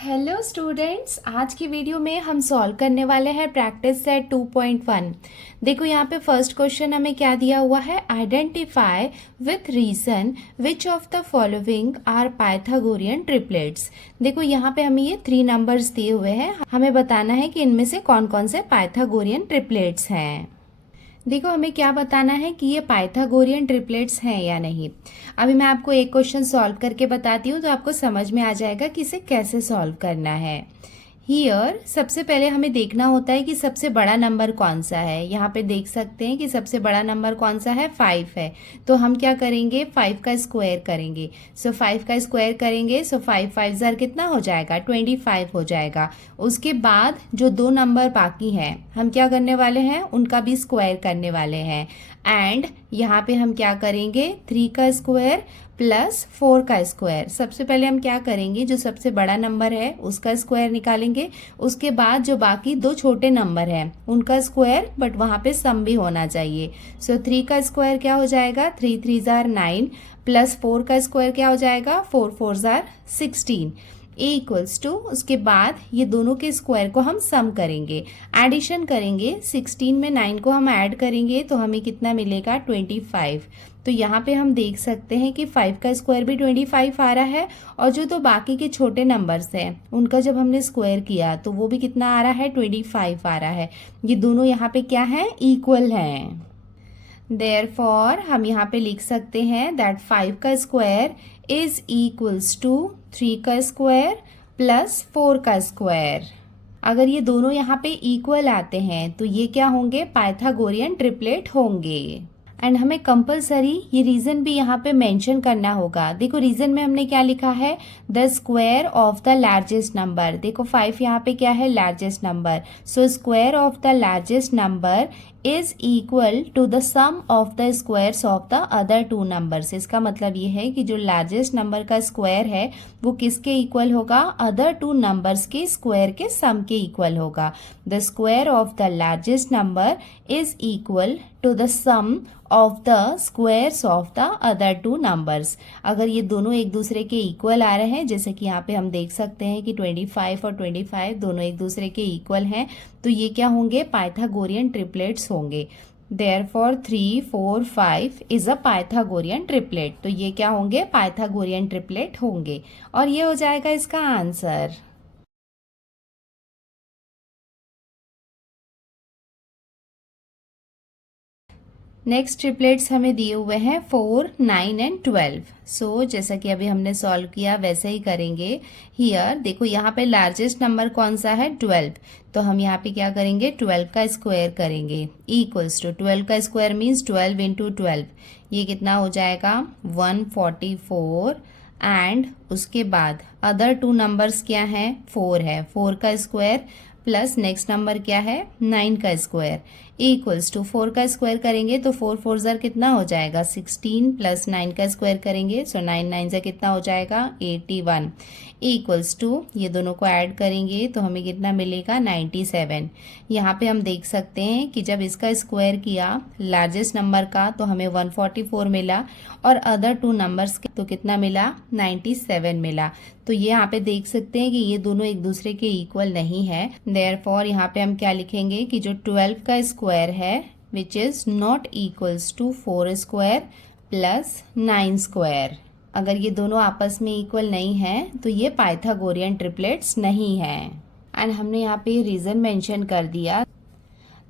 Hello students, आज की video में हम सॉल्व करने वाले हैं प्रैक्टिस सेट 2.1। देखो यहाँ पे फर्स्ट क्वेश्चन हमें क्या दिया हुआ है। Identify with reason which of the following are Pythagorean triplets. देखो यहाँ पे हमें ये 3 नंबर्स दिए हुए हैं, हमें बताना है कि इनमें से कौन कौन से पाइथागोरियन ट्रिपलेट्स हैं। देखो हमें क्या बताना है कि ये पाइथागोरियन ट्रिपलेट्स हैं या नहीं। अभी मैं आपको एक क्वेश्चन सॉल्व करके बताती हूँ तो आपको समझ में आ जाएगा कि इसे कैसे सॉल्व करना है। हियर सबसे पहले हमें देखना होता है कि सबसे बड़ा नंबर कौन सा है। यहाँ पे देख सकते हैं कि सबसे बड़ा नंबर कौन सा है, 5 है। तो हम क्या करेंगे, 5 का स्क्वायर करेंगे। सो 5 का स्क्वायर करेंगे, सो 5 5 जार कितना हो जाएगा, 25 हो जाएगा। उसके बाद जो 2 नंबर बाकी हैं हम क्या करने वाले हैं, उनका भी स्क्वायर करने वाले हैं। एंड यहाँ पे हम क्या करेंगे, 3 का स्क्वायर प्लस 4 का स्क्वायर। सबसे पहले हम क्या करेंगे, जो सबसे बड़ा नंबर है उसका स्क्वायर निकालेंगे। उसके बाद जो बाकी 2 छोटे नंबर हैं उनका स्क्वायर, बट वहाँ पे सम भी होना चाहिए। सो 3 का स्क्वायर क्या हो जाएगा, 3 3 जार 9 प्लस 4 का स्क्वायर क्या हो जाएगा, 4 4 जार 16 इक्वल्स टू, उसके बाद ये दोनों के स्क्वायर को हम सम करेंगे, एडिशन करेंगे। 16 में 9 को हम ऐड करेंगे तो हमें कितना मिलेगा, 25। तो यहाँ पे हम देख सकते हैं कि 5 का स्क्वायर भी 25 आ रहा है, और जो तो बाकी के छोटे नंबर्स हैं उनका जब हमने स्क्वायर किया तो वो भी कितना आ रहा है, 25 आ रहा है। ये दोनों यहाँ पे क्या है, इक्वल हैं। देयरफॉर हम यहाँ पे लिख सकते हैं दैट 5 का स्क्वायर इज इक्वल्स टू 3 का स्क्वायर प्लस 4 का स्क्वायर। अगर ये दोनों यहाँ पे इक्वल आते हैं तो ये क्या होंगे, पाइथागोरियन ट्रिपलेट होंगे। एंड हमें कंपलसरी ये रीजन भी यहाँ पे मेंशन करना होगा। देखो रीजन में हमने क्या लिखा है, the square of the largest number. देखो 5 यहाँ पे क्या है, largest number. So square of the largest number is equal to the sum of the squares of the other 2 numbers. इसका मतलब ये है कि जो लार्जेस्ट नंबर का स्क्वायर है वो किसके इक्वल होगा, अदर 2 नंबर्स के स्क्वायर के सम के इक्वल होगा। The square of the largest number is equal to the sum of the squares of the other 2 numbers. अगर ये दोनों एक दूसरे के इक्वल आ रहे हैं, जैसे कि यहाँ पे हम देख सकते हैं कि 25 और 25 दोनों एक दूसरे के इक्वल हैं, तो ये क्या होंगे, पाइथागोरियन ट्रिपलेट्स होंगे। Therefore 3 4 5 is a Pythagorean triplet. तो ये क्या होंगे, पाइथागोरियन ट्रिपलेट होंगे, और ये हो जाएगा इसका आंसर। नेक्स्ट ट्रिपलेट्स हमें दिए हुए हैं 4 9 एंड 12। सो जैसा कि अभी हमने सॉल्व किया वैसे ही करेंगे। हियर देखो यहाँ पे लार्जेस्ट नंबर कौन सा है, 12। तो हम यहाँ पे क्या करेंगे, 12 का स्क्वायर करेंगे इक्वल्स टू 12 का स्क्वायर मीन्स 12 इंटू 12। ये कितना हो जाएगा, 144। एंड उसके बाद अदर 2 नंबर्स क्या हैं, 4 है, 4 का स्क्वायर प्लस नेक्स्ट नंबर क्या है, 9 का स्क्वायर इक्वल्स टू 4 का स्क्वायर करेंगे तो 4 4 जार कितना हो जाएगा, 16 प्लस 9 का स्क्वायर करेंगे सो 9 9 जार कितना हो जाएगा, 81 इक्वल्स टू, ये दोनों को ऐड करेंगे तो हमें कितना मिलेगा, 97। यहाँ पे हम देख सकते हैं कि जब इसका स्क्वायर किया लार्जेस्ट नंबर का तो हमें 144 मिला, और अदर 2 नंबर्स के तो कितना मिला, 97 मिला। तो ये यहाँ पे देख सकते हैं कि ये दोनों एक दूसरे के इक्वल नहीं है। देयरफॉर यहाँ पे हम क्या लिखेंगे कि जो 12 का स्क्वायर है which is not equals to 4 square plus 9 square. अगर ये दोनों आपस में इक्वल नहीं है तो ये पाइथागोरियन ट्रिपलेट्स नहीं है। एंड हमने यहाँ पे रीजन मेंशन कर दिया,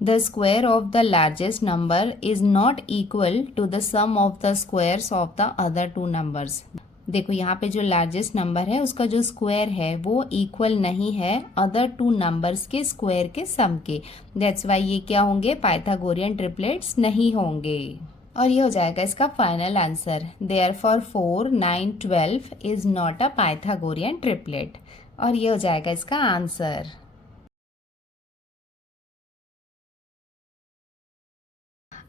the square of the largest number is not equal to the sum of the squares of the other 2 numbers. देखो यहाँ पे जो लार्जेस्ट नंबर है उसका जो स्क्वायर है वो इक्वल नहीं है अदर 2 नंबर्स के स्क्वायर के सम के। दैट्स वाई ये क्या होंगे, पाइथागोरियन ट्रिपलेट्स नहीं होंगे। और ये हो जाएगा इसका final answer. Therefore 4 9 12 is not a Pythagorean triplet, और ये हो जाएगा इसका आंसर।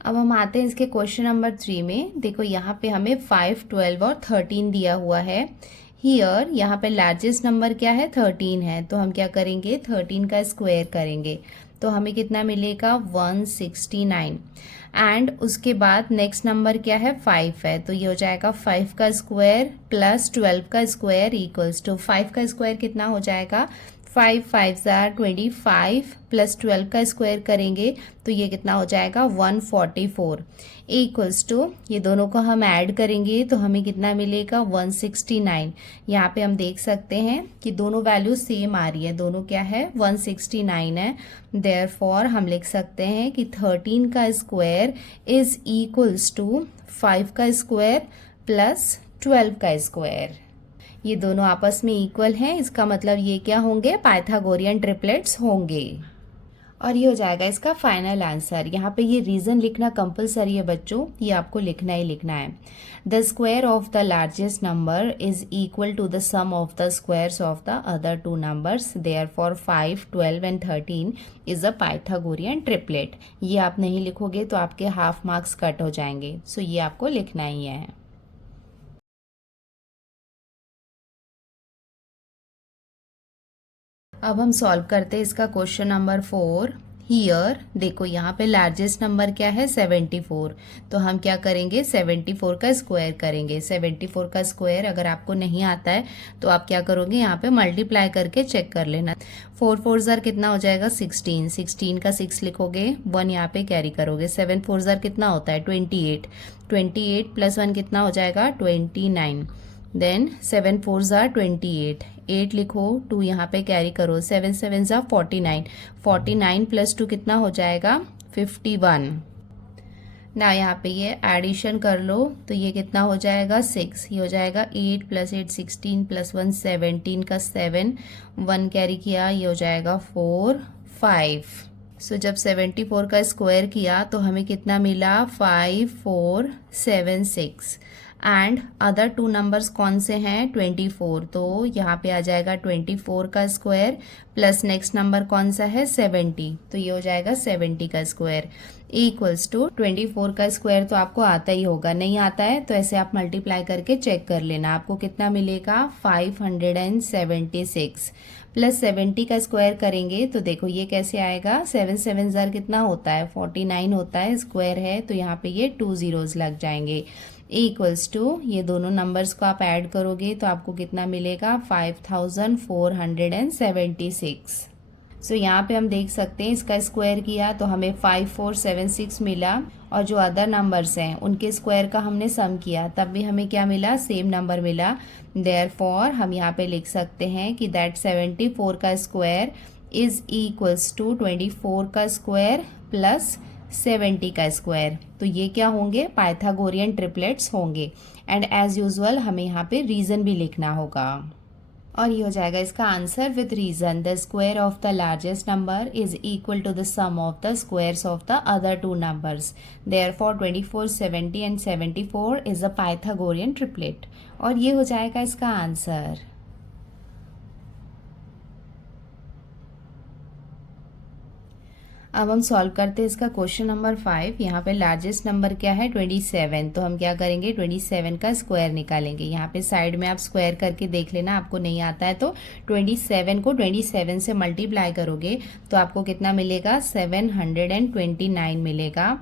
अब हम आते हैं इसके क्वेश्चन नंबर 3 में। देखो यहाँ पे हमें 5 12 और 13 दिया हुआ है। हियर यहाँ पे लार्जेस्ट नंबर क्या है, 13 है। तो हम क्या करेंगे, 13 का स्क्वायर करेंगे तो हमें कितना मिलेगा 169। एंड उसके बाद नेक्स्ट नंबर क्या है 5 है, तो ये हो जाएगा 5 का स्क्वायर प्लस 12 का स्क्वायर इक्वल्स टू 5 का स्क्वायर कितना हो जाएगा 5 5 25 प्लस 12 का स्क्वायर करेंगे तो ये कितना हो जाएगा 144 इक्वल्स टू ये दोनों को हम ऐड करेंगे तो हमें कितना मिलेगा 169। यहाँ पे हम देख सकते हैं कि दोनों वैल्यू सेम आ रही है, दोनों क्या है 169 है। देयरफॉर हम लिख सकते हैं कि 13 का स्क्वायर इज इक्वल्स टू 5 का स्क्वायर प्लस 12 का स्क्वायर। ये दोनों आपस में इक्वल हैं, इसका मतलब ये क्या होंगे पाइथागोरियन ट्रिपलेट्स होंगे। और ये हो जाएगा इसका फाइनल आंसर। यहाँ पे ये रीज़न लिखना कंपलसरी है बच्चों, ये आपको लिखना ही लिखना है। The square of the largest number is equal to the sum of the squares of the other two numbers, therefore 5 12 and 13 is a Pythagorean triplet. ये आप नहीं लिखोगे तो आपके हाफ मार्क्स कट हो जाएंगे, सो ये आपको लिखना ही है। अब हम सॉल्व करते हैं इसका क्वेश्चन नंबर 4। हियर देखो यहाँ पे लार्जेस्ट नंबर क्या है 74, तो हम क्या करेंगे 74 का स्क्वायर करेंगे। 74 का स्क्वायर अगर आपको नहीं आता है तो आप क्या करोगे यहाँ पे मल्टीप्लाई करके चेक कर लेना। 4 4 ज़ार कितना हो जाएगा 16, 16 का 6 लिखोगे 1 यहाँ पे कैरी करोगे। 7 4 ज़ार कितना होता है 28, 28 प्लस 1 कितना हो जाएगा 29। देन 7 4 ज़ार 28, 8 लिखो 2 यहाँ पे कैरी करो। 7 7 ज़ार 49, 49 प्लस 2 कितना हो जाएगा 51। ना यहाँ पे ये एडिशन कर लो तो ये कितना हो जाएगा 6, ये हो जाएगा 8 प्लस 8 16 प्लस 1 17 का 7, 1 कैरी किया ये हो जाएगा 4 5। सो जब 74 का स्क्वायर किया तो हमें कितना मिला 5476। एंड अदर टू नंबर्स कौन से हैं 24, तो यहाँ पे आ जाएगा 24 का स्क्वायर प्लस नेक्स्ट नंबर कौन सा है 70, तो ये हो जाएगा 70 का स्क्वायर इक्वल्स टू 24 का स्क्वायर। तो आपको आता ही होगा, नहीं आता है तो ऐसे आप मल्टीप्लाई करके चेक कर लेना। आपको कितना मिलेगा 576 प्लस 70 का स्क्वायर करेंगे तो देखो ये कैसे आएगा 7 7 ज़ार कितना होता है 49 होता है, स्क्वायर है तो यहाँ पे ये 2 ज़ीरोज़ लग जाएंगे इक्वल्स टू ये दोनों नंबर्स को आप ऐड करोगे तो आपको कितना मिलेगा 5476। सो यहाँ पे हम देख सकते हैं इसका स्क्वायर किया तो हमें 5476 मिला, और जो अदर नंबर्स हैं उनके स्क्वायर का हमने सम किया तब भी हमें क्या मिला सेम नंबर मिला। देयरफॉर हम यहाँ पे लिख सकते हैं कि दैट 74 का स्क्वायर इज इक्वल्स टू 24 का स्क्वायर प्लस 70 का स्क्वायर। तो ये क्या होंगे पाइथागोरियन ट्रिपलेट्स होंगे। एंड एज यूजुअल हमें यहाँ पे रीजन भी लिखना होगा, और ये हो जाएगा इसका answer with reason. The square of the largest number is equal to the sum of the squares of the other two numbers, therefore 24 70 and 74 is a Pythagorean triplet. और ये हो जाएगा इसका आंसर। अब हम सॉल्व करते हैं इसका क्वेश्चन नंबर 5। यहाँ पे लार्जेस्ट नंबर क्या है 27, तो हम क्या करेंगे 27 का स्क्वायर निकालेंगे। यहाँ पे साइड में आप स्क्वायर करके देख लेना, आपको नहीं आता है तो 27 को 27 से मल्टीप्लाई करोगे तो आपको कितना मिलेगा 729 मिलेगा।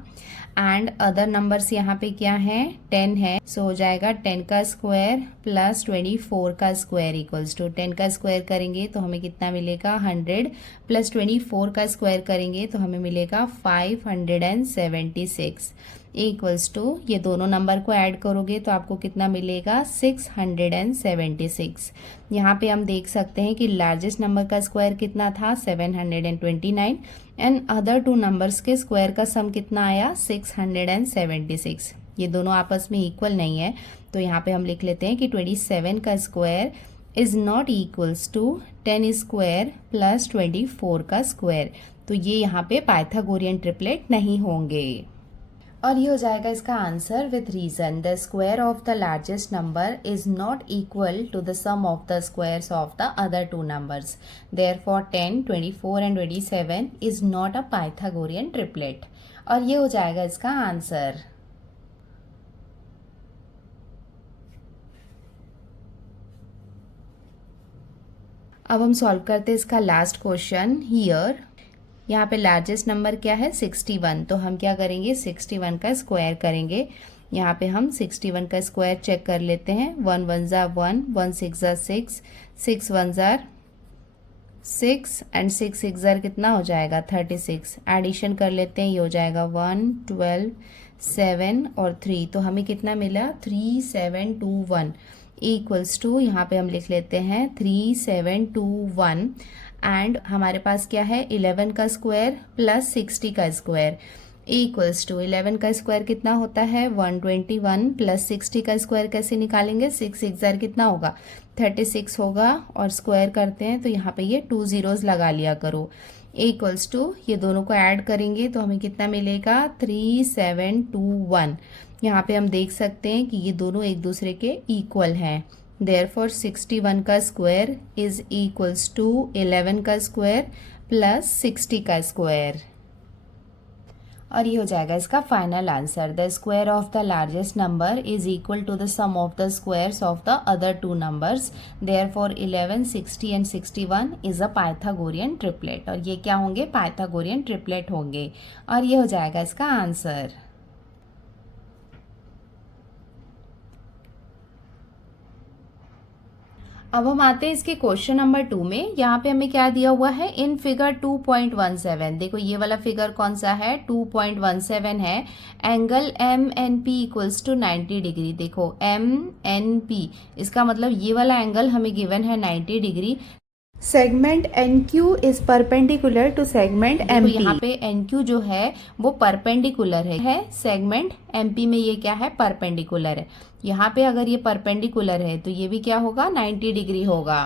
एंड अदर नंबर्स यहाँ पे क्या है 10 है, सो हो जाएगा 10 का स्क्वायर प्लस 24 का स्क्वायर इक्वल्स टू 10 का स्क्वायर करेंगे तो हमें कितना मिलेगा 100 प्लस 24 का स्क्वायर करेंगे तो हमें मिलेगा 576 इक्वल्स टू ये दोनों नंबर को ऐड करोगे तो आपको कितना मिलेगा 676। यहाँ पे हम देख सकते हैं कि लार्जेस्ट नंबर का स्क्वायर कितना था 729 एंड अदर टू नंबर्स के स्क्वायर का सम कितना आया 676। ये दोनों आपस में इक्वल नहीं है तो यहाँ पे हम लिख लेते हैं कि 27 का square is not equals to 10 square plus 24 का स्क्वायर। तो ये यहाँ पे पाइथागोरियन ट्रिपलेट नहीं होंगे। और ये हो जाएगा इसका answer with reason. The square of the largest number is not equal to the sum of the squares of the other two numbers, therefore 10 24 and 27 is not a Pythagorean triplet. और ये हो जाएगा इसका आंसर। अब हम solve करते हैं इसका लास्ट क्वेश्चन। हियर यहाँ पे लार्जेस्ट नंबर क्या है 61, तो हम क्या करेंगे 61 का स्क्वायर करेंगे। यहाँ पे हम 61 का स्क्वायर चेक कर लेते हैं। 1 1 ज़ा 1, 1 6 ज़ा 6, 6 1 ज़ा 6 एंड 6 6 ज़ा कितना हो जाएगा 36। एडिशन कर लेते हैं, ये हो जाएगा 1 12 7 और 3, तो हमें कितना मिला 3721 इक्वल्स टू, यहाँ पे हम लिख लेते हैं 3721 एंड हमारे पास क्या है 11 का स्क्वायर प्लस 60 का स्क्वायर इक्वल्स टू 11 का स्क्वायर कितना होता है 121 प्लस 60 का स्क्वायर कैसे निकालेंगे 6 6 ज़ार कितना होगा 36 होगा और स्क्वायर करते हैं तो यहाँ पे ये 2 ज़ीरोज़ लगा लिया करो इक्वल्स टू, ये दोनों को ऐड करेंगे तो हमें कितना मिलेगा 3721। यहाँ पे हम देख सकते हैं कि ये दोनों एक दूसरे के इक्वल हैं। देयरफॉर 61 का स्क्वायर इज इक्वल्स टू 11 का स्क्वायर प्लस 60 का स्क्वायर, और ये हो जाएगा इसका final answer. The square of the largest number is equal to the sum of the squares of the other two numbers. Therefore 11 60 and 61 is a Pythagorean triplet, और ये क्या होंगे पाइथागोरियन ट्रिपलेट होंगे, और ये हो जाएगा इसका आंसर। अब हम आते हैं इसके क्वेश्चन नंबर 2 में। यहाँ पे हमें क्या दिया हुआ है इन फिगर 2.17। देखो ये वाला फिगर कौन सा है 2.17 है। Angle M N P equals to 90 degree. देखो एम एन पी, इसका मतलब ये वाला एंगल हमें गिवन है 90 degree. Segment N Q is perpendicular to segment M P. यहाँ पे एन क्यू जो है वो परपेंडिकुलर है सेगमेंट एम पी में ये क्या है परपेंडिकुलर है। यहाँ पे अगर ये परपेंडिकुलर है तो ये भी क्या होगा 90 डिग्री होगा।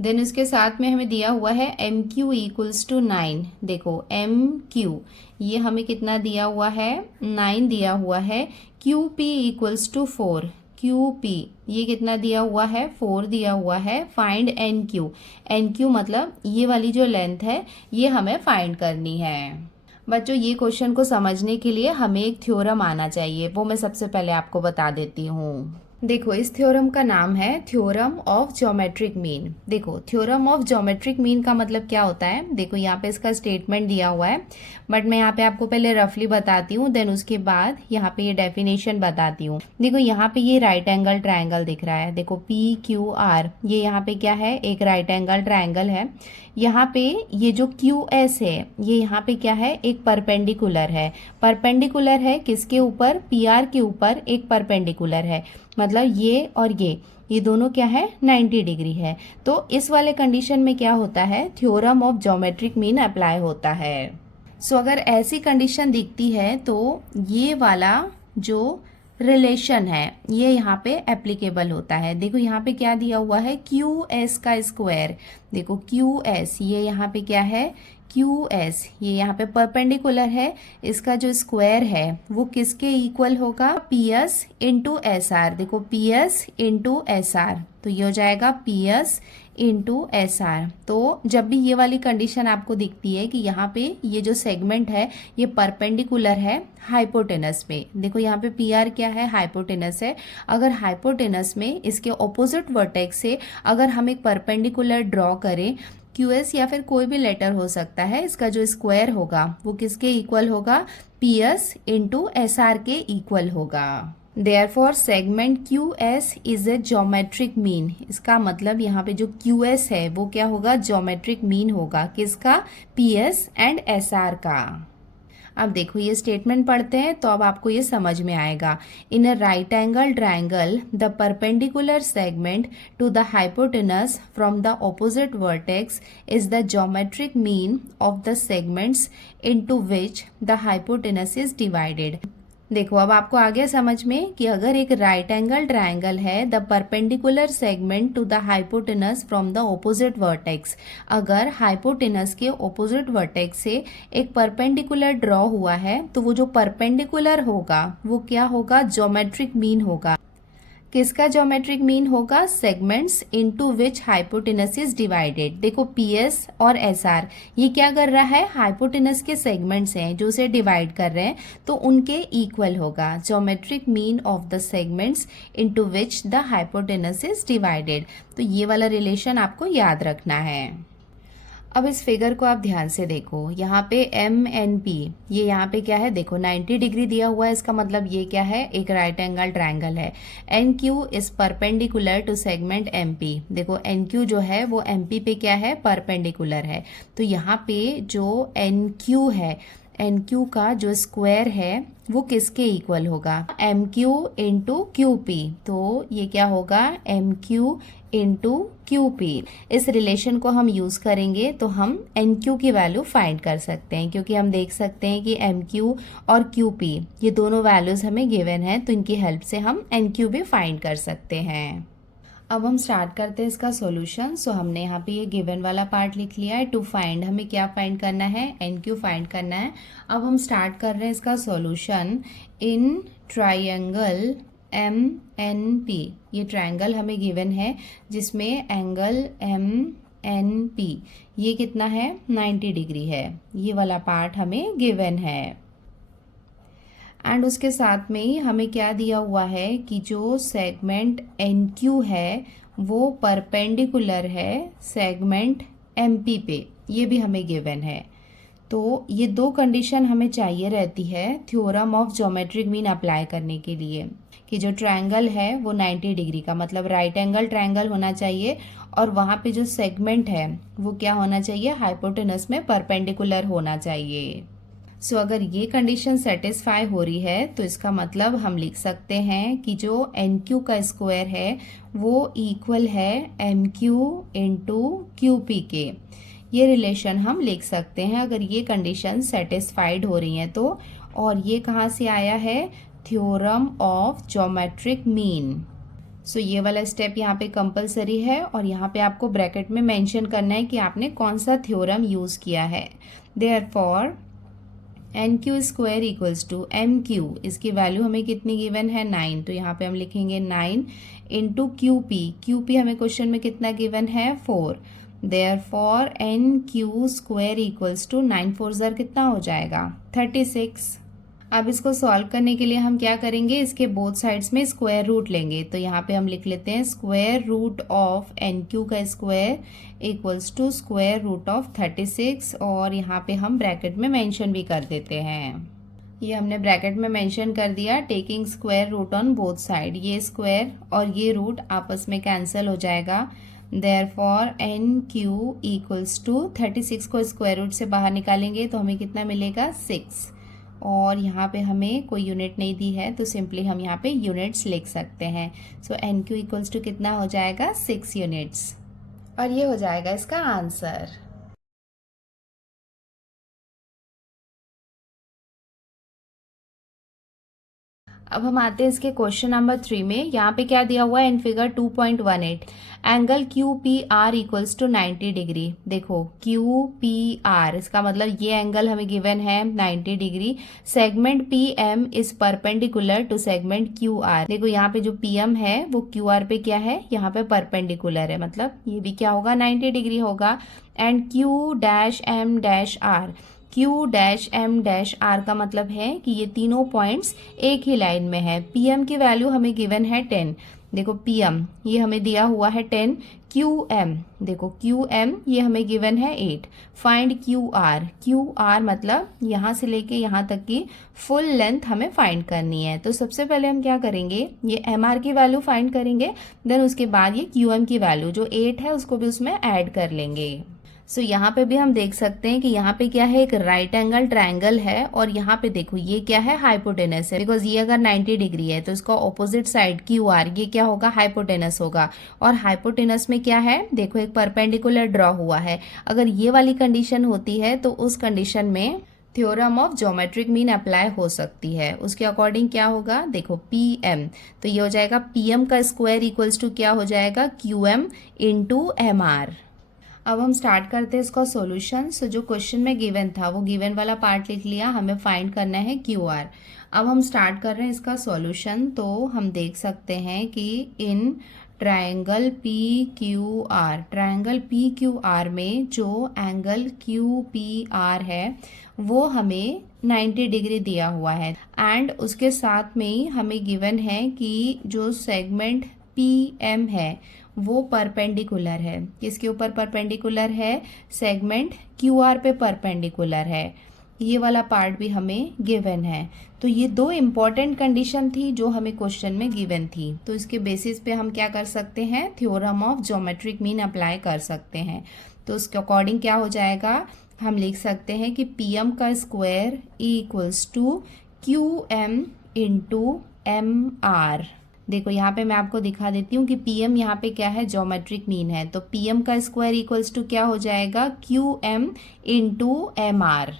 देन इसके साथ में हमें दिया हुआ है एम क्यू इक्वल्स टू 9। देखो एम क्यू ये हमें कितना दिया हुआ है 9 दिया हुआ है। Q P equals to 4। Q P ये कितना दिया हुआ है 4 दिया हुआ है। Find N Q. N Q मतलब ये वाली जो लेंथ है ये हमें फाइंड करनी है। बच्चों ये क्वेश्चन को समझने के लिए हमें एक थ्योरम आना चाहिए, वो मैं सबसे पहले आपको बता देती हूँ। देखो इस थ्योरम का नाम है थ्योरम ऑफ ज्योमेट्रिक मीन। देखो थ्योरम ऑफ ज्योमेट्रिक मीन का मतलब क्या होता है, देखो यहाँ पे इसका स्टेटमेंट दिया हुआ है, बट मैं यहाँ पे आपको पहले रफली बताती हूँ, देन उसके बाद यहाँ पे ये डेफिनेशन बताती हूँ। देखो यहाँ पे ये राइट एंगल ट्रायंगल दिख रहा है। देखो पी क्यू आर ये यहाँ पे क्या है एक राइट एंगल ट्रायंगल है। यहाँ पे ये जो क्यू एस है ये यहाँ पे क्या है एक परपेंडिकुलर है। परपेंडिकुलर है किसके ऊपर पी आर के ऊपर एक परपेंडिकुलर है, मतलब ये और ये दोनों क्या है 90 डिग्री है। तो इस वाले कंडीशन में क्या होता है theorem of geometric mean apply होता है। सो अगर ऐसी कंडीशन दिखती है तो ये वाला जो रिलेशन है ये यहाँ पे एप्लीकेबल होता है। देखो यहाँ पे क्या दिया हुआ है क्यू एस का स्क्वायर। देखो क्यू एस ये यहाँ पे क्या है क्यू एस ये यहाँ पे परपेंडिकुलर है, इसका जो स्क्वायर है वो किसके इक्वल होगा P S into S R. देखो P S into S R, तो ये हो जाएगा P S into S R. तो जब भी ये वाली कंडीशन आपको दिखती है कि यहाँ पे ये जो सेगमेंट है ये परपेंडिकुलर है हाइपोटेनस पे। देखो यहाँ पे पी आर क्या है हाइपोटेनस है। अगर हाइपोटेनस में इसके ऑपोजिट वर्टेक्स से अगर हम एक परपेंडिकुलर ड्रॉ करें क्यू एस या फिर कोई भी लेटर हो सकता है, इसका जो स्क्वायर होगा वो किसके इक्वल होगा P S into S are के इक्वल होगा। Therefore segment Q S is a geometric mean. इसका मतलब यहाँ पे जो क्यू एस है वो क्या होगा ज्योमेट्रिक मीन होगा किसका P S and S R का। अब देखो ये स्टेटमेंट पढ़ते हैं तो अब आपको ये समझ में आएगा। In a right angle triangle the perpendicular segment to the hypotenuse from the opposite vertex is the geometric mean of the segments into which the hypotenuse is divided. देखो अब आपको आ गया समझ में कि अगर एक राइट एंगल ट्रायंगल है the perpendicular segment to the hypotenuse from the opposite vertex, अगर हाइपोटेनस के ऑपोजिट वर्टेक्स से एक परपेंडिकुलर ड्रॉ हुआ है तो वो जो परपेंडिकुलर होगा वो क्या होगा ज्योमेट्रिक मीन होगा। किसका ज्योमेट्रिक मीन होगा segments into which hypotenuse is divided. देखो पीएस और एसआर ये क्या कर रहा है हाइपोटेनस के सेगमेंट्स हैं जो उसे डिवाइड कर रहे हैं तो उनके इक्वल होगा geometric mean of the segments into which the hypotenuse is divided. तो ये वाला रिलेशन आपको याद रखना है। अब इस फिगर को आप ध्यान से देखो, यहाँ पे एम एन पी, ये यहाँ पे क्या है, देखो 90 डिग्री दिया हुआ है, इसका मतलब ये क्या है, एक राइट एंगल ट्रायंगल है। N Q is perpendicular to segment M P, देखो एन क्यू जो है वो एम पी पे क्या है, परपेंडिकुलर है। तो यहाँ पे जो एन क्यू है, एन क्यू का जो स्क्वायर है वो किसके इक्वल होगा, M Q into Q P. तो ये क्या होगा, M Q into Q P. इस रिलेशन को हम यूज करेंगे तो हम एन क्यू की वैल्यू फाइंड कर सकते हैं, क्योंकि हम देख सकते हैं कि एम क्यू और क्यू पी ये दोनों वैल्यूज हमें गिवन है, तो इनकी हेल्प से हम एन क्यू भी फाइंड कर सकते हैं। अब हम स्टार्ट करते हैं इसका सॉल्यूशन। सो हमने यहाँ पे ये गिवन वाला पार्ट लिख लिया है। टू फाइंड, हमें क्या फाइंड करना है, एन क्यू फाइंड करना है। अब हम स्टार्ट कर रहे हैं इसका solution. In triangle M N P, ये ट्रायंगल हमें गिवन है जिसमें एंगल एम एन पी ये कितना है, 90 डिग्री है, ये वाला पार्ट हमें गिवन है। एंड उसके साथ में ही हमें क्या दिया हुआ है कि जो सेगमेंट एन क्यू है वो परपेंडिकुलर है सेगमेंट एम पी पे, ये भी हमें गिवन है। तो ये दो कंडीशन हमें चाहिए रहती है theorem of geometric mean apply करने के लिए, कि जो ट्रायंगल है वो 90 डिग्री का मतलब राइट एंगल ट्रायंगल होना चाहिए, और वहाँ पे जो सेगमेंट है वो क्या होना चाहिए, हाइपोटेनस में परपेंडिकुलर होना चाहिए। सो अगर ये कंडीशन सेटिस्फाई हो रही है तो इसका मतलब हम लिख सकते हैं कि जो एन क्यू का स्क्वायर है वो इक्वल है M Q into Q P के। ये रिलेशन हम लिख सकते हैं अगर ये कंडीशन सेटिस्फाइड हो रही हैं तो। और ये कहाँ से आया है, थ्योरम ऑफ ज्योमेट्रिक मीन। सो ये वाला स्टेप यहाँ पे कंपलसरी है, और यहाँ पे आपको ब्रैकेट में मेंशन करना है कि आपने कौन सा थ्योरम यूज किया है। Therefore N Q square equals to M Q, इसकी वैल्यू हमें कितनी गिवन है, 9, तो यहाँ पे हम लिखेंगे 9 इंटू क्यू पी हमें क्वेश्चन में कितना गिवन है, 4। Therefore N Q square equals to 9 4 ज़र कितना हो जाएगा, 36। अब इसको सॉल्व करने के लिए हम क्या करेंगे, इसके बोथ साइड्स में स्क्वायर रूट लेंगे। तो यहाँ पे हम लिख लेते हैं square root of N Q का square equals to square root of 36, और यहाँ पे हम ब्रैकेट में मेंशन भी कर देते हैं। ये हमने ब्रैकेट में मेंशन कर दिया, taking square root on both side. ये स्क्वायर और ये रूट आपस में कैंसिल हो जाएगा। Therefore N Q equals to 36 को स्क्वायर रूट से बाहर निकालेंगे तो हमें कितना मिलेगा, 6। और यहाँ पे हमें कोई यूनिट नहीं दी है तो सिंपली हम यहाँ पे यूनिट्स लिख सकते हैं। सो एन क्यू इक्वल्स टू कितना हो जाएगा, 6 यूनिट्स, और ये हो जाएगा इसका आंसर। अब हम आते हैं इसके क्वेश्चन नंबर 3 में। यहाँ पे क्या दिया हुआ है, in figure 2.18 angle Q P R equals to 90 degree. देखो क्यू पी आर, इसका मतलब ये एंगल हमें गिवन है 90 degree. Segment P M is perpendicular to segment Q R. देखो यहाँ पे जो पी एम है वो क्यू आर पे क्या है, यहाँ पे परपेंडिकुलर है, मतलब ये भी क्या होगा, 90 डिग्री होगा। And Q dash M dash R, Q dash M dash R का मतलब है कि ये तीनों पॉइंट्स एक ही लाइन में है। पी एम की वैल्यू हमें गिवन है 10, देखो पी एम ये हमें दिया हुआ है 10। क्यू एम, देखो क्यू एम ये हमें गिवन है 8। फाइंड क्यू आर मतलब यहाँ से लेके यहाँ तक की फुल लेंथ हमें फाइंड करनी है। तो सबसे पहले हम क्या करेंगे, ये एम आर की वैल्यू फाइंड करेंगे, देन उसके बाद ये क्यू एम की वैल्यू जो 8 है उसको भी उसमें ऐड कर लेंगे। सो यहाँ पे भी हम देख सकते हैं कि यहाँ पे क्या है, एक राइट एंगल ट्रायंगल है, और यहाँ पे देखो ये क्या है, हाइपोटेनस है। बिकॉज ये अगर 90 डिग्री है तो इसका ऑपोजिट साइड क्यू आर ये क्या होगा, हाइपोटेनस होगा। और हाइपोटेनस में क्या है, देखो एक परपेंडिकुलर ड्रॉ हुआ है। अगर ये वाली कंडीशन होती है तो उस कंडीशन में theorem of geometric mean apply हो सकती है। उसके अकॉर्डिंग क्या होगा, देखो पी एम, तो ये हो जाएगा पी एम का स्क्वायर इक्वल्स टू क्या हो जाएगा, Q M into M R. अब हम स्टार्ट करते हैं इसका सॉल्यूशन। सो जो क्वेश्चन में गिवन था वो गिवन वाला पार्ट लिख लिया, हमें फाइंड करना है क्यू आर। अब हम स्टार्ट कर रहे हैं इसका सॉल्यूशन। तो हम देख सकते हैं कि in triangle P Q R, triangle P Q R में जो एंगल क्यू पी आर है वो हमें 90 डिग्री दिया हुआ है। एंड उसके साथ में ही हमें गिवन है कि जो सेगमेंट पी एम है वो परपेंडिकुलर है। किसके ऊपर परपेंडिकुलर है? सेगमेंट क्यूआर पे परपेंडिकुलर है। ये वाला पार्ट भी हमें गिवन है। तो ये दो इम्पॉर्टेंट कंडीशन थी जो हमें क्वेश्चन में गिवन थी। तो इसके बेसिस पे हम क्या कर सकते हैं? Theorem of geometric mean apply कर सकते हैं। तो उसके अकॉर्डिंग क्या हो जाएगा? हम लिख सकते हैं कि पी एम का square equals to Q M into M R. देखो यहाँ पे मैं आपको दिखा देती हूँ कि पी एम यहाँ पे क्या है? ज्योमेट्रिक मीन है। तो पी एम का स्क्वायर इक्वल्स टू क्या हो जाएगा? Q M into M R.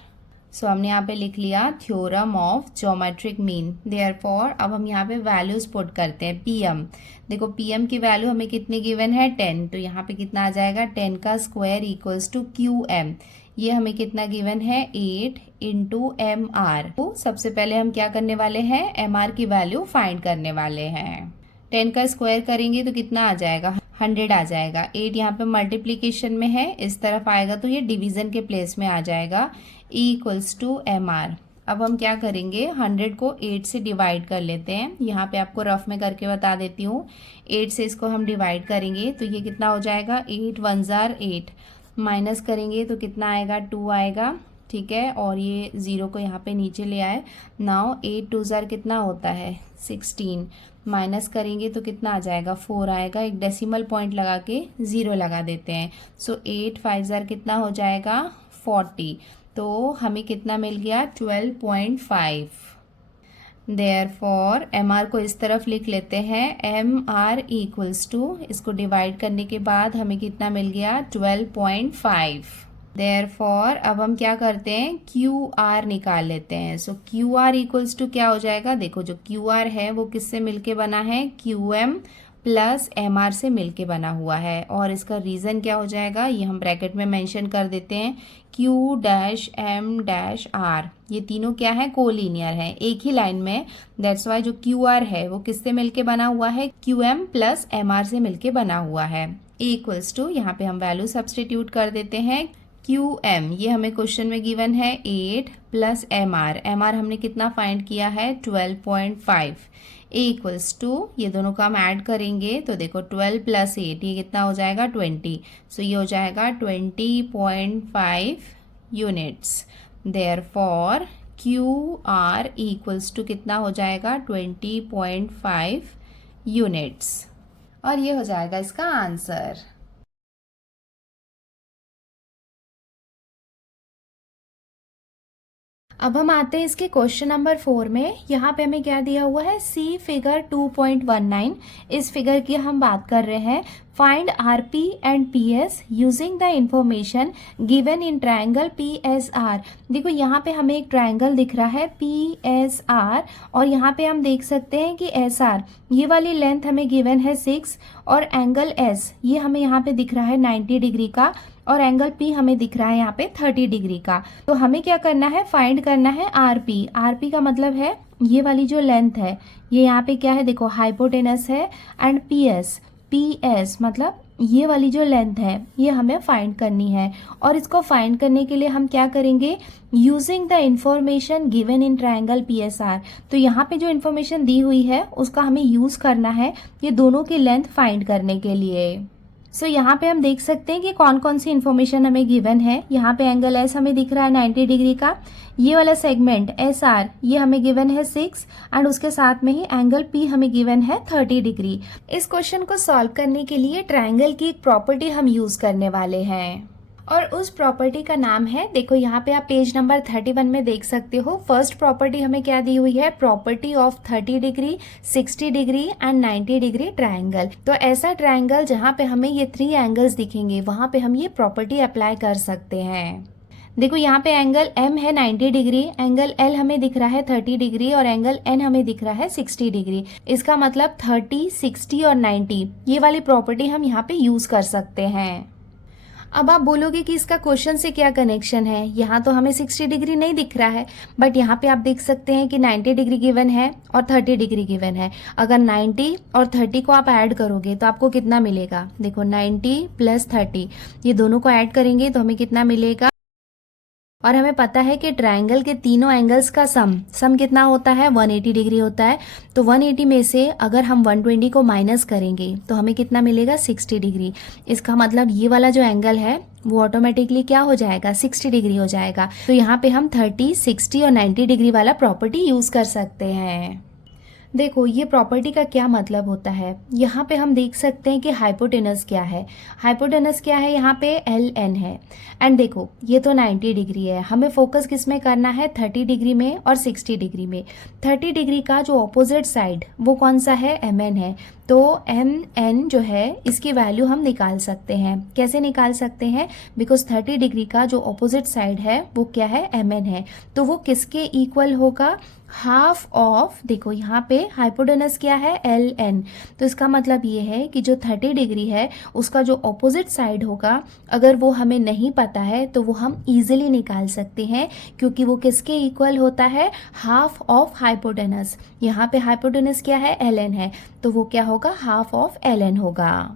So हमने यहाँ पे लिख लिया theorem of geometric mean. Therefore अब हम यहाँ पे वैल्यूज पुट करते हैं। पीएम, देखो पीएम की वैल्यू हमें कितनी गिवन है? 10। तो यहाँ पे कितना आ जाएगा? 10 का square equals to Q M. ये हमें कितना गिवन है? 8 इंटू एम आर। तो सबसे पहले हम क्या करने वाले हैं? एम आर की वैल्यू फाइंड करने वाले हैं। 10 का स्क्वायर करेंगे तो कितना आ जाएगा? 100 आ जाएगा। 8 यहाँ पे मल्टीप्लीकेशन में है, इस तरफ आएगा तो ये डिवीजन के प्लेस में आ जाएगा। E equals to M R. अब हम क्या करेंगे? 100 को 8 से डिवाइड कर लेते हैं। यहाँ पे आपको रफ में करके बता देती हूँ। 8 से इसको हम डिवाइड करेंगे तो ये कितना हो जाएगा? 8 1 जार 8। माइनस करेंगे तो कितना आएगा? 2 आएगा। ठीक है, और ये 0 को यहाँ पे नीचे ले आए। नाउ 8 2 जार कितना होता है? 16। माइनस करेंगे तो कितना आ जाएगा? 4 आएगा। एक डेसिमल पॉइंट लगा के 0 लगा देते हैं। सो 8 5 जार कितना हो जाएगा? 40। तो हमें कितना मिल गया? 12.5। देयरफॉर एम आर को इस तरफ लिख लेते हैं। एम आर इक्वल्स टू, इसको डिवाइड करने के बाद हमें कितना मिल गया? 12.5। देयरफॉर अब हम क्या करते हैं? क्यू आर निकाल लेते हैं। सो क्यू आर इक्वल्स टू क्या हो जाएगा? देखो जो क्यू आर है वो किससे मिलके बना है? Q M plus M R से मिलके बना हुआ है। और इसका रीज़न क्या हो जाएगा? ये हम ब्रैकेट में मेंशन कर देते हैं। Q dash M dash R, ये तीनों क्या है? कोलिनियर है, एक ही लाइन में। दैट्स वाई जो क्यू आर है वो किससे मिलके बना हुआ है? Q M plus M R से मिलके बना हुआ है। इक्वल्स टू, यहाँ पे हम वैल्यू सब्सटीट्यूट कर देते हैं। क्यू एम ये हमें क्वेश्चन में गिवन है 8 प्लस एम आर हमने कितना फाइंड किया है? 12.5 इक्वल्स टू, ये दोनों का हम ऐड करेंगे तो देखो 12 प्लस 8 ये कितना हो जाएगा? 20। सो ये हो जाएगा 20.5 units. Therefore Q R equals to कितना हो जाएगा? 20.5 यूनिट्स। और ये हो जाएगा इसका आंसर। अब हम आते हैं इसके क्वेश्चन नंबर 4 में। यहाँ पे हमें क्या दिया हुआ है? सी फिगर 2.19। इस फिगर की हम बात कर रहे हैं। Find R P and P S using the information given in triangle P S R. देखो यहाँ पे हमें एक ट्राइंगल दिख रहा है पी एस आर, और यहाँ पे हम देख सकते हैं कि एस आर, ये वाली लेंथ हमें गिवन है 6, और एंगल एस ये हमें यहाँ पे दिख रहा है 90 डिग्री का, और एंगल पी हमें दिख रहा है यहाँ पे 30 डिग्री का। तो हमें क्या करना है? फाइंड करना है आरपी। आरपी का मतलब है ये वाली जो लेंथ है, ये यहाँ पे क्या है? देखो हाइपोटेनस है। एंड पीएस मतलब ये वाली जो लेंथ है ये हमें फाइंड करनी है। और इसको फाइंड करने के लिए हम क्या करेंगे? Using the information given in triangle PSR. तो यहाँ पे जो इन्फॉर्मेशन दी हुई है उसका हमें यूज करना है ये दोनों की लेंथ फाइंड करने के लिए। सो यहाँ पे हम देख सकते हैं कि कौन कौन सी इन्फॉर्मेशन हमें गिवन है। यहाँ पे एंगल एस हमें दिख रहा है 90 डिग्री का। ये वाला सेगमेंट एस आर ये हमें गिवन है 6, एंड उसके साथ में ही एंगल पी हमें गिवन है 30 डिग्री। इस क्वेश्चन को सॉल्व करने के लिए ट्राइंगल की एक प्रॉपर्टी हम यूज करने वाले हैं, और उस प्रॉपर्टी का नाम है, देखो यहाँ पे आप पेज नंबर 31 में देख सकते हो। फर्स्ट प्रॉपर्टी हमें क्या दी हुई है? Property of 30 degree, 60 degree and 90 degree triangle. तो ऐसा ट्राइंगल जहाँ पे हमें ये 3 एंगल्स दिखेंगे वहां पे हम ये प्रॉपर्टी अप्लाई कर सकते हैं। देखो यहाँ पे एंगल M है 90 डिग्री, एंगल L हमें दिख रहा है 30 डिग्री, और एंगल N हमें दिख रहा है 60 डिग्री। इसका मतलब 30, 60 और 90 ये वाली प्रॉपर्टी हम यहाँ पे यूज कर सकते हैं। अब आप बोलोगे कि इसका क्वेश्चन से क्या कनेक्शन है? यहाँ तो हमें 60 डिग्री नहीं दिख रहा है, बट यहाँ पे आप देख सकते हैं कि 90 डिग्री गिवन है और 30 डिग्री गिवन है। अगर 90 और 30 को आप ऐड करोगे तो आपको कितना मिलेगा? देखो 90 प्लस 30 ये दोनों को ऐड करेंगे तो हमें कितना मिलेगा? और हमें पता है कि ट्रायंगल के तीनों एंगल्स का सम कितना होता है, 180 डिग्री होता है। तो 180 में से अगर हम 120 को माइनस करेंगे तो हमें कितना मिलेगा, 60 डिग्री। इसका मतलब ये वाला जो एंगल है वो ऑटोमेटिकली क्या हो जाएगा, 60 डिग्री हो जाएगा। तो यहाँ पे हम 30, 60 और 90 डिग्री वाला प्रॉपर्टी यूज़ कर सकते हैं। देखो ये प्रॉपर्टी का क्या मतलब होता है, यहाँ पे हम देख सकते हैं कि हाइपोटेनस क्या है। हाइपोटेनस क्या है, यहाँ पे एल एन है। एंड देखो ये तो 90 डिग्री है, हमें फोकस किस में करना है, 30 डिग्री में और 60 डिग्री में। 30 डिग्री का जो ऑपोजिट साइड वो कौन सा है, एम एन है। तो एम एन जो है इसकी वैल्यू हम निकाल सकते हैं। कैसे निकाल सकते हैं, बिकॉज 30 डिग्री का जो ऑपोजिट साइड है वो क्या है, एम एन है। तो वो किसके इक्वल होगा, हाफ ऑफ, देखो यहाँ पे हाइपोटेनस क्या है, एल एन। तो इसका मतलब ये है कि जो 30 डिग्री है उसका जो ऑपोजिट साइड होगा, अगर वो हमें नहीं पता है तो वो हम इजीली निकाल सकते हैं, क्योंकि वो किसके इक्वल होता है, हाफ ऑफ हाइपोटेनस। यहाँ पे हाइपोटेनस क्या है, एल एन है, तो वो क्या होगा, हाफ ऑफ एल एन होगा।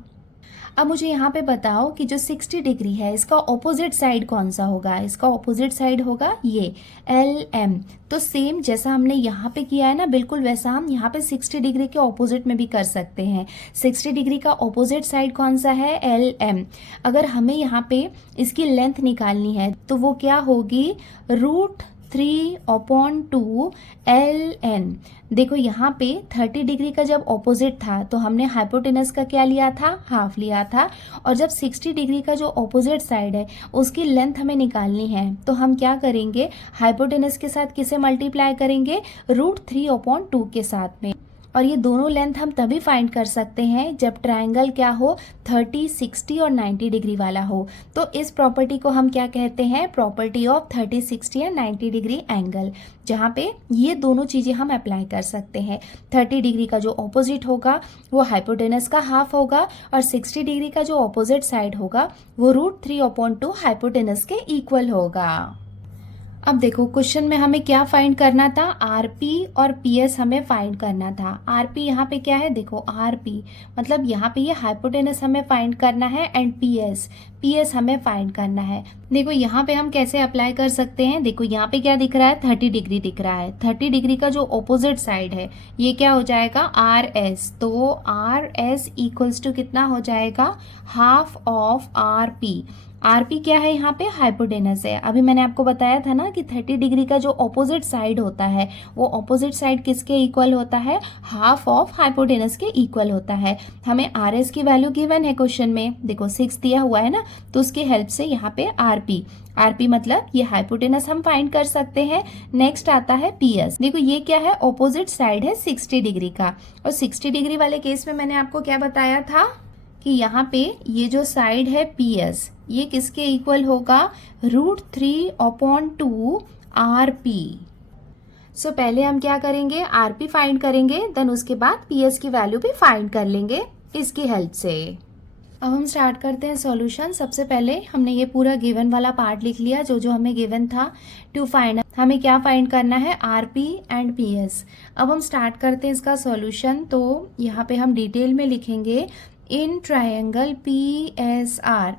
अब मुझे यहाँ पे बताओ कि जो 60 डिग्री है इसका ऑपोजिट साइड कौन सा होगा। इसका ऑपोजिट साइड होगा ये एल एम। तो सेम जैसा हमने यहाँ पे किया है ना, बिल्कुल वैसा हम यहाँ पे 60 डिग्री के ऑपोजिट में भी कर सकते हैं। 60 डिग्री का ऑपोजिट साइड कौन सा है, एल एम। अगर हमें यहाँ पे इसकी लेंथ निकालनी है तो वो क्या होगी, √3/2 एल एन। देखो यहाँ पे 30 डिग्री का जब ऑपोजिट था तो हमने हाइपोटेनस का क्या लिया था, हाफ लिया था। और जब 60 डिग्री का जो ऑपोजिट साइड है उसकी लेंथ हमें निकालनी है तो हम क्या करेंगे, हाइपोटेनस के साथ किसे मल्टीप्लाई करेंगे, √3/2 के साथ में। और ये दोनों लेंथ हम तभी फाइंड कर सकते हैं जब ट्रायंगल क्या हो, 30, 60 और 90 डिग्री वाला हो। तो इस प्रॉपर्टी को हम क्या कहते हैं, प्रॉपर्टी ऑफ 30, 60 और 90 डिग्री एंगल, जहाँ पे ये दोनों चीज़ें हम अप्लाई कर सकते हैं। 30 डिग्री का जो ऑपोजिट होगा वो हाइपोटेनस का हाफ होगा, और 60 डिग्री का जो ऑपोजिट साइड होगा वो √3/2 हाइपोटेनस के इक्वल होगा। अब देखो क्वेश्चन में हमें क्या फाइंड करना था, आरपी और पीएस हमें फाइंड करना था। आरपी यहाँ पे क्या है, देखो आरपी मतलब यहाँ पे ये हाइपोटेनस हमें फाइंड करना है, एंड पीएस हमें फाइंड करना है। देखो यहाँ पे हम कैसे अप्लाई कर सकते हैं, देखो यहाँ पे क्या दिख रहा है, 30 डिग्री दिख रहा है। 30 डिग्री का जो ऑपोजिट साइड है ये क्या हो जाएगा, आर एस। तो आर एस इक्वल्स टू कितना हो जाएगा, half of R P. RP क्या है, यहाँ पे हाइपोटेनस है। अभी मैंने आपको बताया था ना कि 30 डिग्री का जो ऑपोजिट साइड होता है वो ऑपोजिट साइड किसके इक्वल होता है, हाफ ऑफ हाइपोटेनस के इक्वल होता है। हमें आर एस की वैल्यू गिवन है क्वेश्चन में, देखो 6 दिया हुआ है ना, तो उसकी हेल्प से यहाँ पे आरपी मतलब ये हाइपोटेनस हम फाइंड कर सकते हैं। नेक्स्ट आता है पीएस। देखो ये क्या है, ऑपोजिट साइड है 60 डिग्री का, और 60 डिग्री वाले केस में मैंने आपको क्या बताया था कि यहाँ पे ये जो साइड है पीएस ये किसके इक्वल होगा, √3/2 आरपी। सो पहले हम क्या करेंगे, आरपी फाइंड करेंगे, देन उसके बाद पीएस की वैल्यू भी फाइंड कर लेंगे इसकी हेल्प से। अब हम स्टार्ट करते हैं सॉल्यूशन। सबसे पहले हमने ये पूरा गिवन वाला पार्ट लिख लिया जो जो हमें गिवन था। टू फाइंड हमें क्या फाइंड करना है, आरपी एंड पीएस। अब हम स्टार्ट करते हैं इसका सॉल्यूशन। तो यहाँ पे हम डिटेल में लिखेंगे इन ट्रायंगल PSR।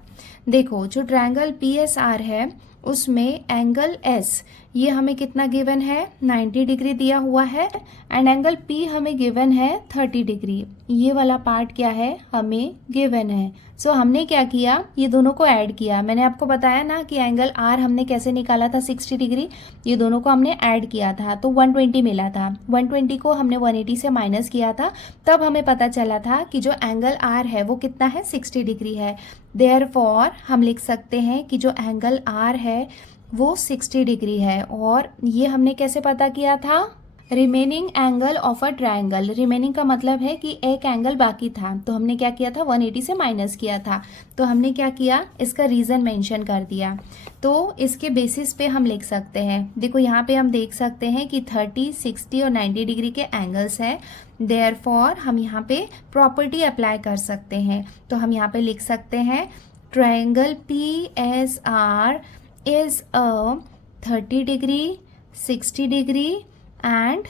देखो जो ट्रायंगल PSR है उसमें एंगल S ये हमें कितना गिवन है, 90 डिग्री दिया हुआ है, एंड एंगल P हमें गिवन है 30 डिग्री। ये वाला पार्ट क्या है, हमें गिवन है। सो हमने क्या किया, ये दोनों को ऐड किया। मैंने आपको बताया ना कि एंगल R हमने कैसे निकाला था, 60 डिग्री। ये दोनों को हमने ऐड किया था तो 120 मिला था। 120 को हमने 180 से माइनस किया था, तब हमें पता चला था कि जो एंगल R है वो कितना है, 60 डिग्री है। देयरफॉर हम लिख सकते हैं कि जो एंगल R है वो 60 डिग्री है। और ये हमने कैसे पता किया था, remaining angle of a triangle. Remaining का मतलब है कि एक एंगल बाकी था, तो हमने क्या किया था, 180 से माइनस किया था। तो हमने क्या किया, इसका रीज़न मेंशन कर दिया। तो इसके बेसिस पे हम लिख सकते हैं। देखो यहाँ पे हम देख सकते हैं कि 30, 60 और 90 डिग्री के एंगल्स हैं। देयरफॉर हम यहाँ पे प्रॉपर्टी अप्लाई कर सकते हैं। तो हम यहाँ पे लिख सकते हैं triangle PSR is a 30 degree, 60 degree and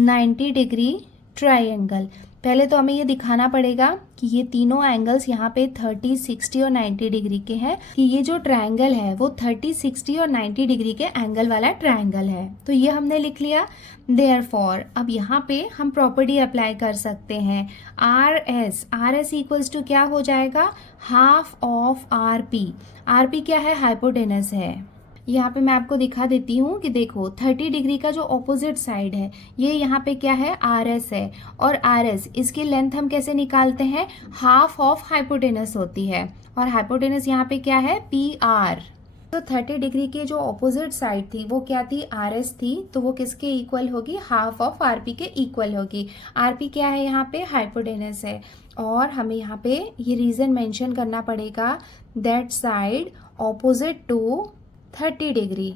90 degree triangle। पहले तो हमें ये दिखाना पड़ेगा कि ये तीनों एंगल्स यहाँ पे 30, 60 और 90 डिग्री के हैं, कि ये जो ट्रायंगल है वो 30, 60 और 90 डिग्री के एंगल वाला ट्रायंगल है। तो ये हमने लिख लिया। देयरफॉर अब यहाँ पे हम प्रॉपर्टी अप्लाई कर सकते हैं। आर एस इक्वल्स टू क्या हो जाएगा, half of R P. R P क्या है, हाइपोटेनस है। यहाँ पे मैं आपको दिखा देती हूँ कि देखो 30 डिग्री का जो ऑपोजिट साइड है ये यहाँ पे क्या है, आर एस है। और आर एस इसकी लेंथ हम कैसे निकालते हैं, हाफ ऑफ हाइपोटेनस होती है। और हाइपोटेनस यहाँ पे क्या है, पी आर। तो 30 डिग्री की जो ऑपोजिट साइड थी वो क्या थी, आर एस थी। तो वो किसके इक्वल होगी, हाफ ऑफ आर पी के इक्वल होगी। आर पी क्या है, यहाँ पे हाइपोटेनस है। और हमें यहाँ पे ये रीजन मेंशन करना पड़ेगा, that side opposite to 30 degree.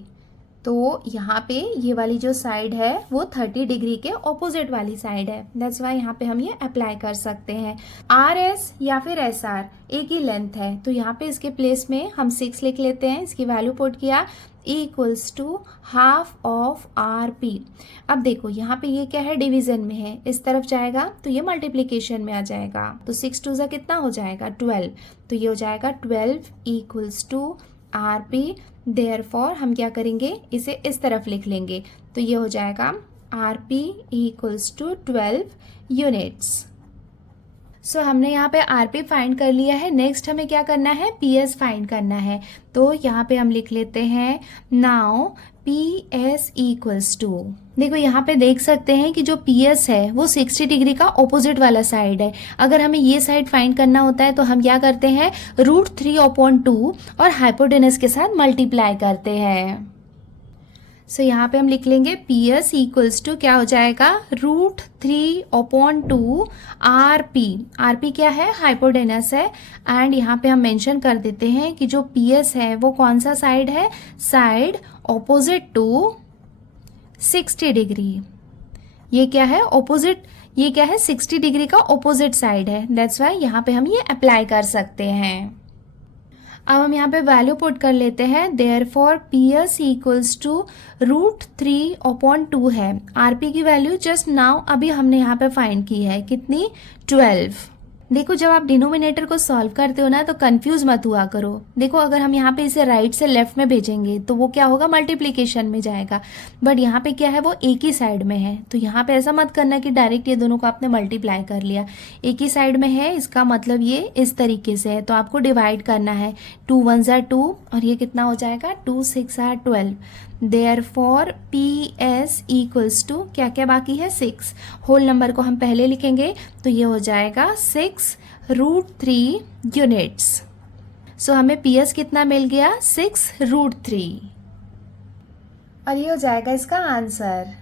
तो यहाँ पे ये वाली जो साइड है वो 30 डिग्री के ऑपोजिट वाली साइड है। दैट्स वाई यहाँ पे हम ये अप्लाई कर सकते हैं। आर एस या फिर एस आर एक ही लेंथ है, तो यहाँ पे इसके प्लेस में हम 6 लिख लेते हैं। इसकी वैल्यू पुट किया, equals to half of R P. अब देखो यहाँ पे ये क्या है, डिवीजन में है, इस तरफ जाएगा तो ये मल्टीप्लीकेशन में आ जाएगा। तो 6 टू ज़ा कितना हो जाएगा, 12। तो ये हो जाएगा 12 equals to R P. Therefore हम क्या करेंगे, इसे इस तरफ लिख लेंगे। तो ये हो जाएगा R P equals to 12 units. So हमने यहाँ पे आर पी फाइंड कर लिया है। नेक्स्ट हमें क्या करना है, पी एस फाइंड करना है। तो यहाँ पे हम लिख लेते हैं, now P S equals to, देखो यहाँ पे देख सकते हैं कि जो पी एस है वो 60 डिग्री का ऑपोजिट वाला साइड है। अगर हमें ये साइड फाइंड करना होता है तो हम क्या करते हैं, √3/2 और हाइपोटेनस के साथ मल्टीप्लाई करते हैं। सो यहाँ पे हम लिख लेंगे पी एस इक्वल्स टू क्या हो जाएगा, √3/2 आर पी। आर पी क्या है, हाइपोटेनस है। एंड यहाँ पे हम मेंशन कर देते हैं कि जो पी एस है वो कौन सा साइड है, साइड ऑपोजिट टू 60 डिग्री। ये क्या है, ऑपोजिट, ये क्या है, 60 डिग्री का ऑपोजिट साइड है। दैट्स वाई यहाँ पे हम ये अप्लाई कर सकते हैं। अब हम यहाँ पे वैल्यू पुट कर लेते हैं। Therefore P S equals to √3/2 है। आर पी की वैल्यू जस्ट नाउ अभी हमने यहाँ पे फाइंड की है, कितनी, 12। देखो जब आप डिनोमिनेटर को सॉल्व करते हो ना तो कंफ्यूज मत हुआ करो। देखो अगर हम यहाँ पे इसे राइट से लेफ्ट में भेजेंगे तो वो क्या होगा, मल्टीप्लीकेशन में जाएगा। बट यहाँ पे क्या है, वो एक ही साइड में है। तो यहाँ पे ऐसा मत करना कि डायरेक्ट ये दोनों को आपने मल्टीप्लाई कर लिया। एक ही साइड में है, इसका मतलब ये इस तरीके से है। तो आपको डिवाइड करना है, 2 1 2 और ये कितना हो जाएगा, 2 6 12। Therefore P S equals to क्या क्या बाकी है, 6। होल नंबर को हम पहले लिखेंगे तो ये हो जाएगा 6√3 यूनिट्स। सो हमें पी एस कितना मिल गया, 6√3। और ये हो जाएगा इसका आंसर।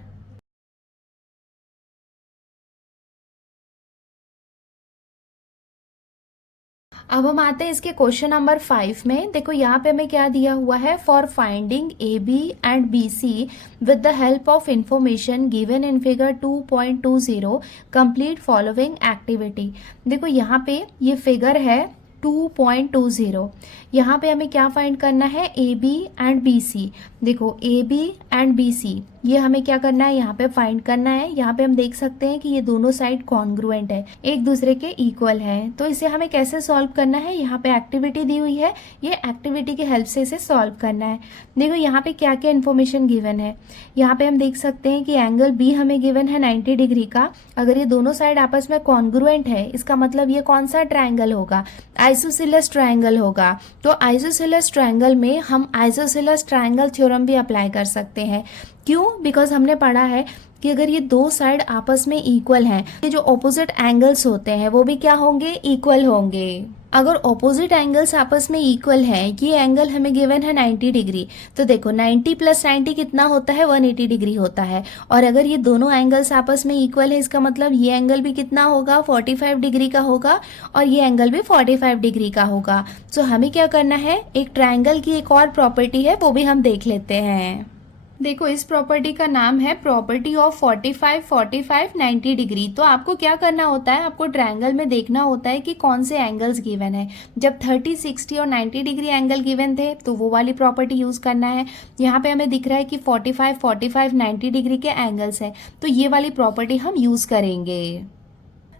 अब हम आते हैं इसके क्वेश्चन नंबर 5 में। देखो यहाँ पे हमें क्या दिया हुआ है, for finding A B and B C with the help of information given in figure 2.20 complete following activity. देखो यहाँ पे ये फिगर है 2.20। यहाँ पे हमें क्या फाइंड करना है, A B and B C. देखो A B and B C ये हमें क्या करना है, यहाँ पे फाइंड करना है। यहाँ पे हम देख सकते हैं कि ये दोनों साइड कॉन्ग्रुएंट है, एक दूसरे के इक्वल है। तो इसे हमें कैसे सॉल्व करना है, यहाँ पे एक्टिविटी दी हुई है, ये एक्टिविटी की हेल्प से इसे सॉल्व करना है। देखो यहाँ पे क्या क्या इन्फॉर्मेशन गिवन है। यहाँ पे हम देख सकते हैं कि एंगल बी हमें गिवन है 90 डिग्री का। अगर ये दोनों साइड आपस में कॉन्ग्रुएंट है, इसका मतलब ये कौन सा ट्रायंगल होगा, आइसोसेलेस ट्रायंगल होगा। तो आइसोसेलेस ट्रायंगल में हम आइसोसेलेस ट्रायंगल थ्योरम भी अप्लाई कर सकते हैं। क्यों, बिकॉज हमने पढ़ा है कि अगर ये दो साइड आपस में इक्वल हैं, ये जो ऑपोजिट एंगल्स होते हैं वो भी क्या होंगे, इक्वल होंगे। अगर ऑपोजिट एंगल्स आपस में इक्वल हैं, ये एंगल हमें गिवन है 90 डिग्री, तो देखो 90 + 90 कितना होता है, 180 डिग्री होता है। और अगर ये दोनों एंगल्स आपस में इक्वल है, इसका मतलब ये एंगल भी कितना होगा, 45 डिग्री का होगा और ये एंगल भी 45 डिग्री का होगा। सो हमें क्या करना है, एक ट्रायंगल की एक और प्रॉपर्टी है वो भी हम देख लेते हैं। देखो इस प्रॉपर्टी का नाम है प्रॉपर्टी ऑफ 45 45 90 डिग्री। तो आपको क्या करना होता है, आपको ट्रायंगल में देखना होता है कि कौन से एंगल्स गिवन है। जब 30 60 और 90 डिग्री एंगल गिवन थे तो वो वाली प्रॉपर्टी यूज करना है। यहाँ पे हमें दिख रहा है कि 45 45 90 डिग्री के एंगल्स है, तो ये वाली प्रॉपर्टी हम यूज करेंगे।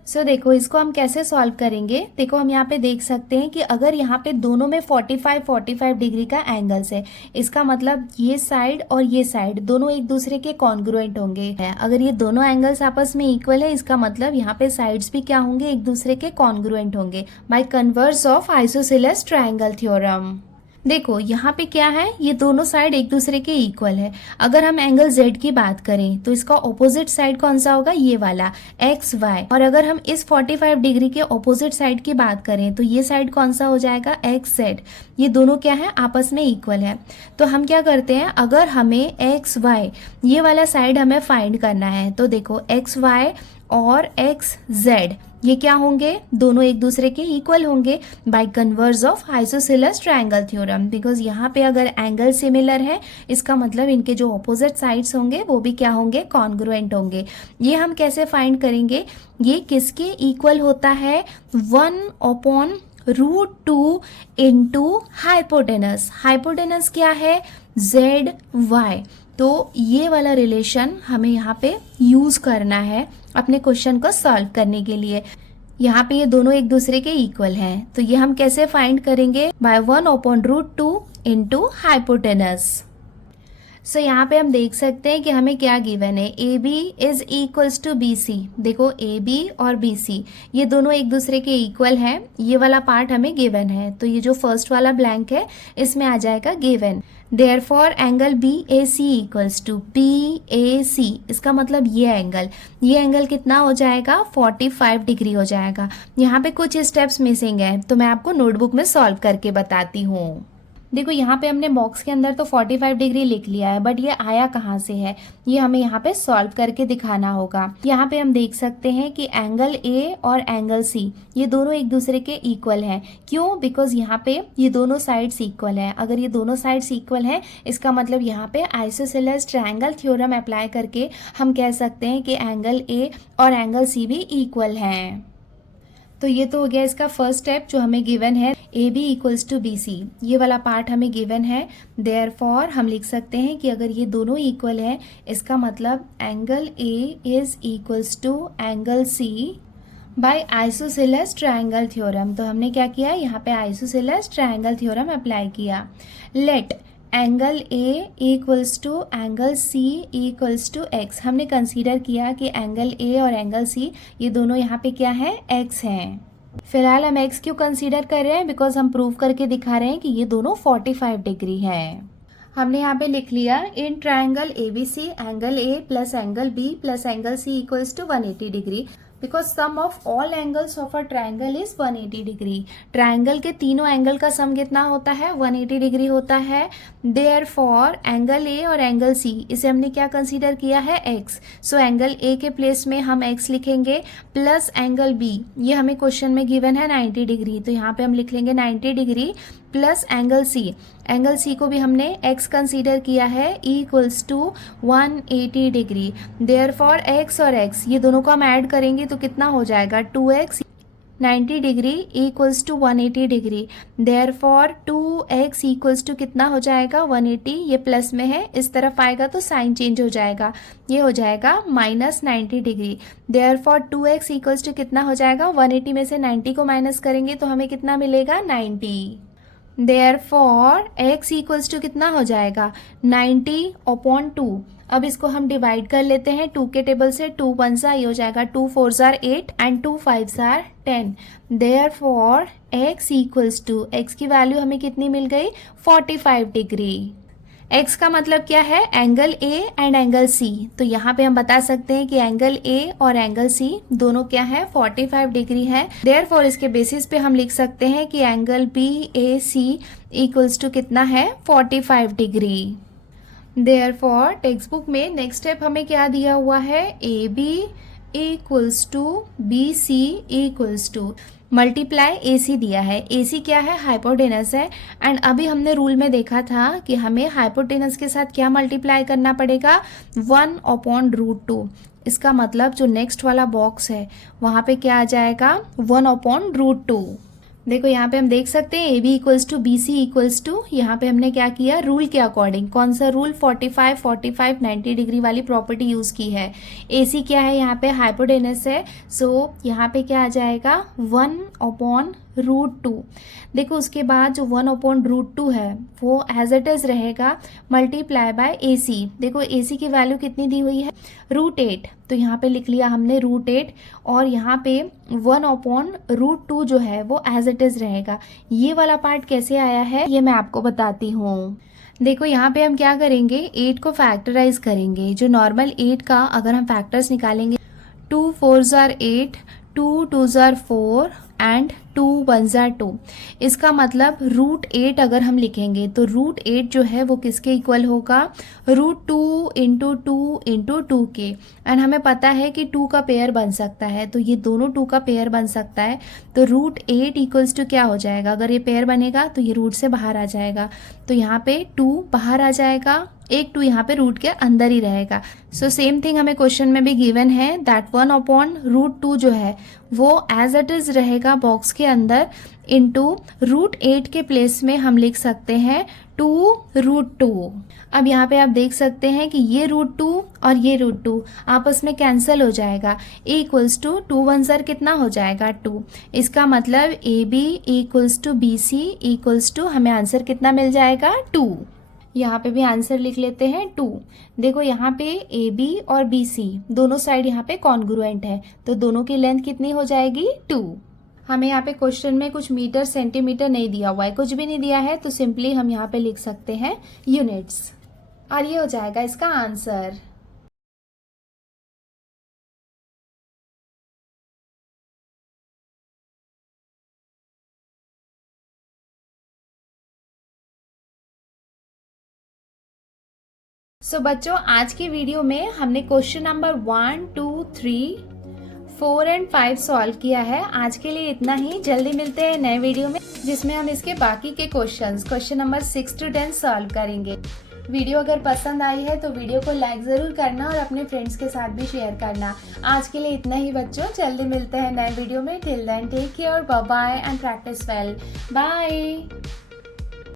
सो देखो इसको हम कैसे सॉल्व करेंगे। देखो हम यहाँ पे देख सकते हैं कि अगर यहाँ पे दोनों में 45 डिग्री का एंगल्स है, इसका मतलब ये साइड और ये साइड दोनों एक दूसरे के कॉन्ग्रुएंट होंगे। अगर ये दोनों एंगल्स आपस में इक्वल है, इसका मतलब यहाँ पे साइड्स भी क्या होंगे, एक दूसरे के कॉन्ग्रुएंट होंगे by converse of isosceles triangle theorem. देखो यहाँ पे क्या है, ये दोनों साइड एक दूसरे के इक्वल है। अगर हम एंगल Z की बात करें तो इसका ऑपोजिट साइड कौन सा होगा, ये वाला XY। और अगर हम इस 45 डिग्री के ऑपोजिट साइड की बात करें तो ये साइड कौन सा हो जाएगा, XZ। ये दोनों क्या है, आपस में इक्वल है। तो हम क्या करते हैं, अगर हमें XY ये वाला साइड हमें फाइंड करना है तो देखो XY और XZ ये क्या होंगे, दोनों एक दूसरे के इक्वल होंगे by converse of isosceles triangle theorem. Because यहाँ पे अगर एंगल सिमिलर है, इसका मतलब इनके जो ऑपोजिट साइड्स होंगे वो भी क्या होंगे, कॉन्ग्रुएंट होंगे। ये हम कैसे फाइंड करेंगे, ये किसके इक्वल होता है, 1/√2 इंटू हाइपोटेनस। हाइपोटेनस क्या है, ZY। तो ये वाला रिलेशन हमें यहाँ पे यूज करना है अपने क्वेश्चन को सॉल्व करने के लिए। यहाँ पे ये दोनों एक दूसरे के इक्वल हैं, तो ये हम कैसे फाइंड करेंगे, बाय 1/√2 इंटू हाइपोटेनस। सो यहाँ पे हम देख सकते हैं कि हमें क्या गिवन है, AB is equals to BC। देखो AB और BC ये दोनों एक दूसरे के इक्वल हैं, ये वाला पार्ट हमें गिवन है। तो ये जो फर्स्ट वाला ब्लैंक है इसमें आ जाएगा given. Therefore angle BAC equals to PAC। इसका मतलब ये एंगल कितना हो जाएगा, 45 डिग्री हो जाएगा। यहाँ पे कुछ स्टेप्स मिसिंग है तो मैं आपको नोटबुक में सॉल्व करके बताती हूँ। देखो यहाँ पे हमने बॉक्स के अंदर तो 45 डिग्री लिख लिया है, बट ये आया कहाँ से है, ये हमें यहाँ पे सॉल्व करके दिखाना होगा। यहाँ पे हम देख सकते हैं कि एंगल A और एंगल C ये दोनों एक दूसरे के इक्वल हैं। क्यों, बिकॉज यहाँ पे ये दोनों साइड्स इक्वल हैं। अगर ये दोनों साइड्स इक्वल हैं, इसका मतलब यहाँ पे आइसोसेलेस ट्रायंगल थ्योरम अप्लाई करके हम कह सकते हैं कि एंगल A और एंगल C भी इक्वल हैं। तो ये तो हो गया इसका फर्स्ट स्टेप जो हमें गिवन है, AB इक्वल्स टू BC। ये वाला पार्ट हमें गिवन है। देयरफॉर हम लिख सकते हैं कि अगर ये दोनों इक्वल है, इसका मतलब angle A is equals to angle C by isosceles triangle theorem. तो हमने क्या किया, यहाँ पे आइसोसेलेस ट्रायंगल थ्योरम अप्लाई किया। Let angle A equals to angle C equals to X। हमने कंसीडर किया कि एंगल A और एंगल C ये दोनों यहाँ पे क्या है, X हैं। फिलहाल हम X क्यों कंसीडर कर रहे हैं, बिकॉज हम प्रूव करके दिखा रहे हैं कि ये दोनों 45 डिग्री है। हमने यहाँ पे लिख लिया, in triangle ABC angle A plus angle B plus angle C equals to 180 degree. Because sum of all angles of a triangle is 180 degree. Triangle के तीनों एंगल का सम कितना होता है, 180 डिग्री होता है। देयरफॉर एंगल A और एंगल C इसे हमने क्या कंसीडर किया है, X। सो एंगल A के प्लेस में हम X लिखेंगे प्लस एंगल B, ये हमें क्वेश्चन में गिवन है 90 डिग्री, तो यहाँ पे हम लिख लेंगे 90 degree plus angle C। Angle C को भी हमने X कंसीडर किया है equals to 180 degree. Therefore X और X ये दोनों को हम ऐड करेंगे तो कितना हो जाएगा, 2X 90 degree equals to 180 degree. Therefore 2X equals to कितना हो जाएगा, 180। ये प्लस में है, इस तरफ आएगा तो साइन चेंज हो जाएगा, ये हो जाएगा minus 90 degree. Therefore 2X equals to कितना हो जाएगा, 180 में से 90 को माइनस करेंगे तो हमें कितना मिलेगा, 90। देयरफॉर x इक्वल्स टू कितना हो जाएगा, 90/2। अब इसको हम डिवाइड कर लेते हैं 2 के टेबल से। 2 1 सा ये हो जाएगा, 2 4 जार 8 एंड 2 5 जार 10। Therefore x equals to, x की वैल्यू हमें कितनी मिल गई, 45 डिग्री। x का मतलब क्या है, angle A and angle C। तो यहाँ पे हम बता सकते हैं कि एंगल A और एंगल C दोनों क्या है, 45 डिग्री है। देयरफॉर इसके बेसिस पे हम लिख सकते हैं कि एंगल BAC इक्वल्स टू कितना है, 45 डिग्री। देयरफॉर टेक्स्ट बुक में नेक्स्ट स्टेप हमें क्या दिया हुआ है, AB equals to BC equals to multiply AC दिया है। AC क्या है, हाइपोटेनस है। एंड अभी हमने रूल में देखा था कि हमें हाइपोटेनस के साथ क्या मल्टीप्लाई करना पड़ेगा, 1/√2। इसका मतलब जो नेक्स्ट वाला बॉक्स है वहाँ पे क्या आ जाएगा, 1/√2। देखो यहाँ पे हम देख सकते हैं A B equals to B C equals to, यहाँ पे हमने क्या किया, रूल के अकॉर्डिंग, कौन सा रूल, 45 45 90 डिग्री वाली प्रॉपर्टी यूज़ की है। ए सी क्या है, यहाँ पे हाइपोटेनस है, सो यहाँ पे क्या आ जाएगा 1/√2। देखो उसके बाद जो 1/√2 है वो एज इट इज़ रहेगा मल्टीप्लाई बाय ए सी। देखो ए सी की वैल्यू कितनी दी हुई है, √8, तो यहाँ पे लिख लिया हमने √8, और यहाँ पे 1/√2 जो है वो एज इट इज़ रहेगा। ये वाला पार्ट कैसे आया है ये मैं आपको बताती हूँ। देखो यहाँ पे हम क्या करेंगे, 8 को फैक्टराइज करेंगे। जो नॉर्मल 8 का अगर हम फैक्टर्स निकालेंगे, 2 4s are 8, 2 2s are 4 and 2 1s are 2। इसका मतलब √8 अगर हम लिखेंगे तो √8 जो है वो किसके इक्वल होगा, √2 इंटू 2 इंटू 2 के। एंड हमें पता है कि 2 का पेयर बन सकता है, तो ये दोनों 2 का पेयर बन सकता है। तो √8 इक्वल्स टू क्या हो जाएगा, अगर ये पेयर बनेगा तो ये रूट से बाहर आ जाएगा, तो यहाँ पे 2 बाहर आ जाएगा, एक 2 यहाँ पे रूट के अंदर ही रहेगा। सो सेम थिंग हमें क्वेश्चन में भी गिवन है दैट 1/√2 जो है वो एज इट इज रहेगा बॉक्स के अंदर, इंटू √8 के प्लेस में हम लिख सकते हैं 2√2। अब यहाँ पे आप देख सकते हैं कि ये √2 और ये √2 आपस में कैंसिल हो जाएगा, ए इक्वल्स टू 2 1s are कितना हो जाएगा 2। इसका मतलब A B equals to B C equals to, हमें आंसर कितना मिल जाएगा 2। यहाँ पे भी आंसर लिख लेते हैं 2। देखो यहाँ पे ए बी और बी सी दोनों साइड यहाँ पे कॉन्ग्रुएंट है, तो दोनों की लेंथ कितनी हो जाएगी 2। हमें यहाँ पे क्वेश्चन में कुछ मीटर सेंटीमीटर नहीं दिया हुआ है, कुछ भी नहीं दिया है, तो सिंपली हम यहाँ पे लिख सकते हैं यूनिट्स, और ये हो जाएगा इसका आंसर। सो बच्चों आज की वीडियो में हमने क्वेश्चन नंबर 1 2 3 4 एंड 5 सॉल्व किया है। आज के लिए इतना ही, जल्दी मिलते हैं नए वीडियो में जिसमें हम इसके बाकी के क्वेश्चन नंबर 6 to 10 सॉल्व करेंगे। वीडियो अगर पसंद आई है तो वीडियो को लाइक ज़रूर करना और अपने फ्रेंड्स के साथ भी शेयर करना। आज के लिए इतना ही बच्चों, जल्दी मिलते हैं नए वीडियो में। Till then take care, bye bye and practice well, bye.